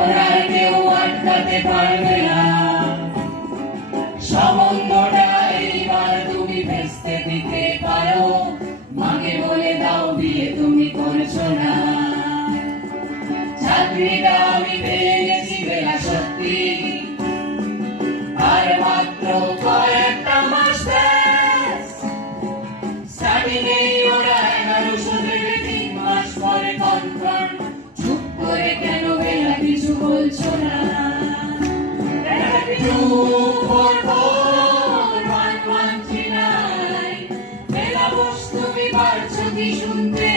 এখন আর কেউ আটকাতে পারবে না। সম্বন্ধটা এইবার তুমি ভেস্তে দিতে পারো, মাকে বলে দাও বিয়ে তুমি করছো না। চাকরিটা আমি পেয়ে গেছি বেলা সত্যি, আর মাত্র কয়েকটা মাস ব্যাস। স্টার্টিং এই ওরা 1100 থেকে 3 মাস পরে কনফার্ম। চুপ করে কেন বেলা কিছু বলছো না? 2441139 বেলা বস, তুমি পারছো কি শুনতে?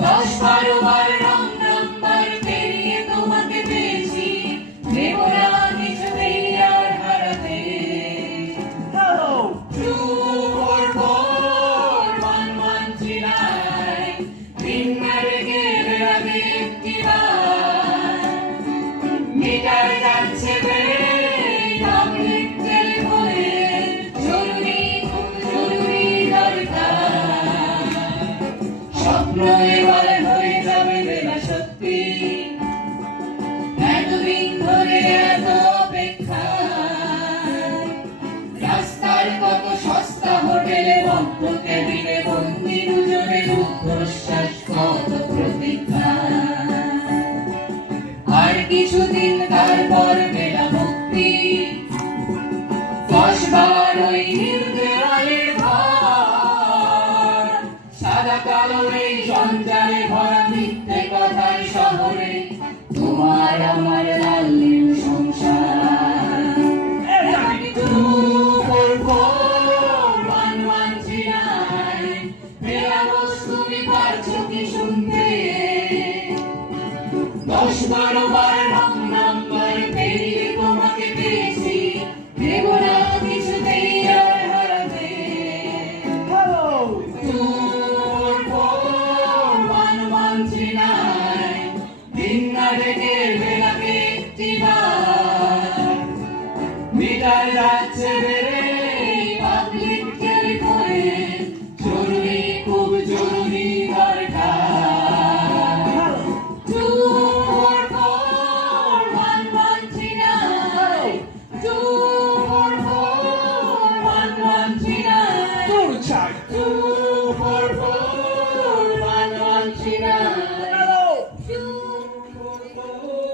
10-12 বার রং নাম্বার পেরিয়ে তোমাকে পেয়েছি, দেব না কিছুতেই আর হারাতে। 2441139 ফিঙ্গারে গেলে আগে একটিবার। মিটার যাচ্ছে বেড়ে, পাবলিক টেলিফোনে জরুরি, খুব জরুরি দরকার। স্বপ্ন এবার হয়ে যাবে বেলা সত্যি, এতদিন ধরে এত অপেক্ষা। রাস্তার কত সস্তা হোটেলে বদ্ধ কেবিনে বন্দি দুজনের উদ্ধশ্বাস, কত প্রতীক্ষা। আর কিছুদিন তারপর বেলা মুক্তি। 10 বার ওই নীল দেওয়ালের ঘর, সাদা কালো এই সঞ্চারে ভরা মিথ্যে কথার শহরে তোমার আমার লাল নীল সংসার। 2441139 বেলা বস, তুমি পারছো কি শুনতে? 10-12